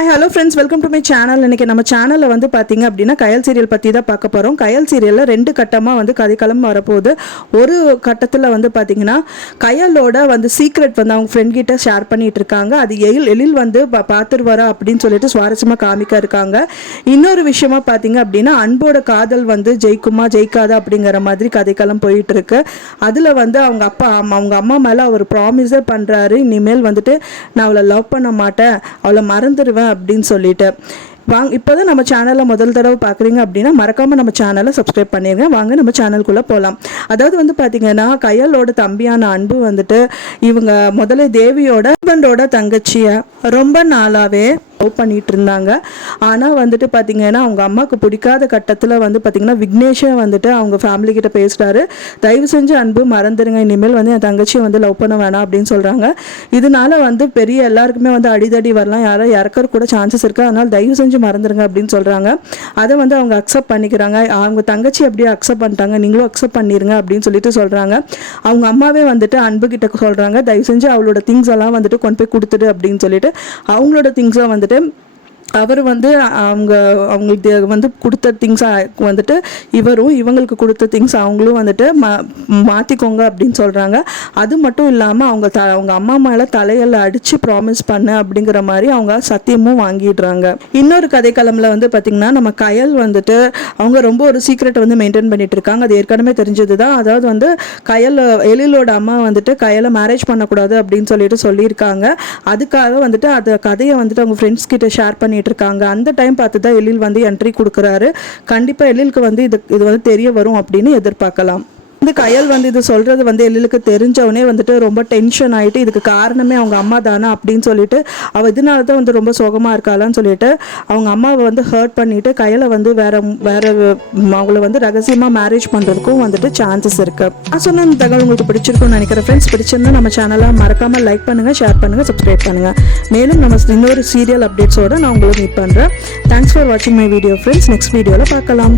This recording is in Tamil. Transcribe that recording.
Hi hello friends, welcome to my channel. இன்றைக்கி நம்ம சேனலில் வந்து பார்த்திங்க அப்படின்னா கயல் சீரியல் பற்றி தான் பார்க்க போகிறோம். கயல் சீரியலில் 2 கட்டமாக வந்து கதைக்களம் வரப்போகுது. ஒரு கட்டத்தில் வந்து பார்த்திங்கன்னா கயலோட வந்து சீக்ரெட் வந்து அவங்க ஃப்ரெண்ட் கிட்ட ஷேர் பண்ணிகிட்டு இருக்காங்க. அது எழில் வந்து பார்த்துருவாரா அப்படின்னு சொல்லிட்டு சுவாரஸ்யமாக காமிக்க இருக்காங்க. இன்னொரு விஷயமா பார்த்திங்க அப்படின்னா அன்போட காதல் வந்து ஜெயிக்குமா ஜெயிக்காதா அப்படிங்கிற மாதிரி கதைக்களம் போயிட்டுருக்கு. அதில் வந்து அவங்க அம்மா மேலே அவர் ப்ராமிஸே பண்ணுறாரு, இனிமேல் வந்துட்டு நான் அவளை லவ் பண்ண மாட்டேன், அவளை மறந்துடுவேன் அப்படின்னு சொல்லிட்டு. இப்போதான் நம்ம சேனலை முதல் தடவை பார்க்குறீங்க அப்படின்னா மறக்காமல் நம்ம சேனலை சப்ஸ்கிரைப் பண்ணிடுங்க. வாங்க நம்ம சேனலுக்குள்ளே போகலாம். அதாவது வந்து பார்த்தீங்கன்னா கயலோட தம்பியான அன்பு வந்துட்டு இவங்க முதல்ல தேவியோட ஹஸ்பண்டோட தங்கச்சியை ரொம்ப நாளாகவே லவ் பண்ணிட்டு இருந்தாங்க. ஆனால் வந்துட்டு பார்த்தீங்கன்னா அவங்க அம்மாவுக்கு பிடிக்காத கட்டத்தில் வந்து பார்த்தீங்கன்னா விக்னேஷை வந்துட்டு அவங்க ஃபேமிலி கிட்ட பேசுகிறாரு. தயவு செஞ்சு அன்பு மறந்துடுங்க, இனிமேல் வந்து என் தங்கச்சியை வந்து லவ் பண்ண வேணாம் அப்படின்னு சொல்கிறாங்க. இதனால வந்து பெரிய எல்லாருக்குமே வந்து அடிதடி வரலாம், யாரும் இறக்கிற கூட சான்சஸ் இருக்குது, அதனால் தயவு செஞ்சு மறந்துடுங்க அப்படின்னு சொல்கிறாங்க. அதை வந்து அவங்க அக்செப்ட் பண்ணிக்கிறாங்க. அவங்க தங்கச்சி அப்படியே அக்செப்ட் பண்ணிட்டாங்க, நீங்களும் அக்செப்ட் பண்ணிடுங்க அப்படின்னு சொல்லிட்டு சொல்கிறாங்க. அவங்க அம்மாவே வந்துட்டு அன்பு கிட்ட சொல்கிறாங்க, தயவு செஞ்சு அவளோட திங்ஸ் எல்லாம் வந்துட்டு கொண்டு போய் கொடுத்துடு அப்படின்னு சொல்லிட்டு அவங்களோட திங்ஸை வந்துட்டு அவர் வந்து அவங்களுக்கு வந்து கொடுத்த திங்ஸாக வந்துட்டு இவங்களுக்கு கொடுத்த திங்ஸ் அவங்களும் வந்துட்டு மாற்றிக்கோங்க அப்படின்னு சொல்கிறாங்க. அது மட்டும் இல்லாமல் அவங்க அம்மா மேலே தலையில் அடித்து ப்ராமிஸ் பண்ண அப்படிங்கிற மாதிரி அவங்க சத்தியமும் வாங்கிடுறாங்க. இன்னொரு கதைக்களமில் வந்து பார்த்திங்கன்னா நம்ம கயல் வந்துட்டு அவங்க ரொம்ப ஒரு சீக்ரெட்டை வந்து மெயின்டைன் பண்ணிட்டு இருக்காங்க. அது ஏற்கனவே தெரிஞ்சது தான். அதாவது வந்து எழிலோட அம்மா வந்துட்டு கயலை மேரேஜ் பண்ணக்கூடாது அப்படின்னு சொல்லியிருக்காங்க. அதுக்காக வந்துட்டு அந்த கதையை வந்துட்டு அவங்க ஃப்ரெண்ட்ஸ் கிட்ட ஷேர் பண்ணி இருக்காங்க. அந்த டைம் பார்த்து தான் எழில் வந்து என்ட்ரி கொடுக்குறாரு. கண்டிப்பா எழிலுக்கு வந்து இது வந்து தெரிய வரும் அப்படின்னு எதிர்பார்க்கலாம். இந்த கயல் வந்து இது சொல்றது வந்து எழிலுக்கு தெரிஞ்சவனே வந்துட்டு ரொம்ப டென்ஷன் ஆகிட்டு இதுக்கு காரணமே அவங்க அம்மா தானே அப்படின்னு சொல்லிட்டு அவள் இதனால தான் வந்து ரொம்ப சோகமாக இருக்காளான்னு சொல்லிட்டு அவங்க அம்மாவை வந்து ஹர்ட் பண்ணிட்டு கயலை வந்து வேற அவங்கள வந்து ரகசியமாக மேரேஜ் பண்ணுறதுக்கும் வந்துட்டு சான்சஸ் இருக்கு. நான் சொன்ன இந்த தகவல் உங்களுக்கு பிடிச்சிருக்கும்னு நினைக்கிறேன். ஃப்ரெண்ட்ஸ், பிடிச்சிருந்தா நம்ம சேனலை மறக்காமல் லைக் பண்ணுங்கள், ஷேர் பண்ணுங்கள், சப்ஸ்கிரைப் பண்ணுங்கள். மேலும் நம்ம இன்னொரு சீரியல் அப்டேட்ஸோடு நான் உங்களை மீட் பண்ணுறேன். தேங்க்ஸ் ஃபார் வாட்சிங் மை வீடியோ ஃப்ரெண்ட்ஸ். நெக்ஸ்ட் வீடியோவில் பார்க்கலாம்.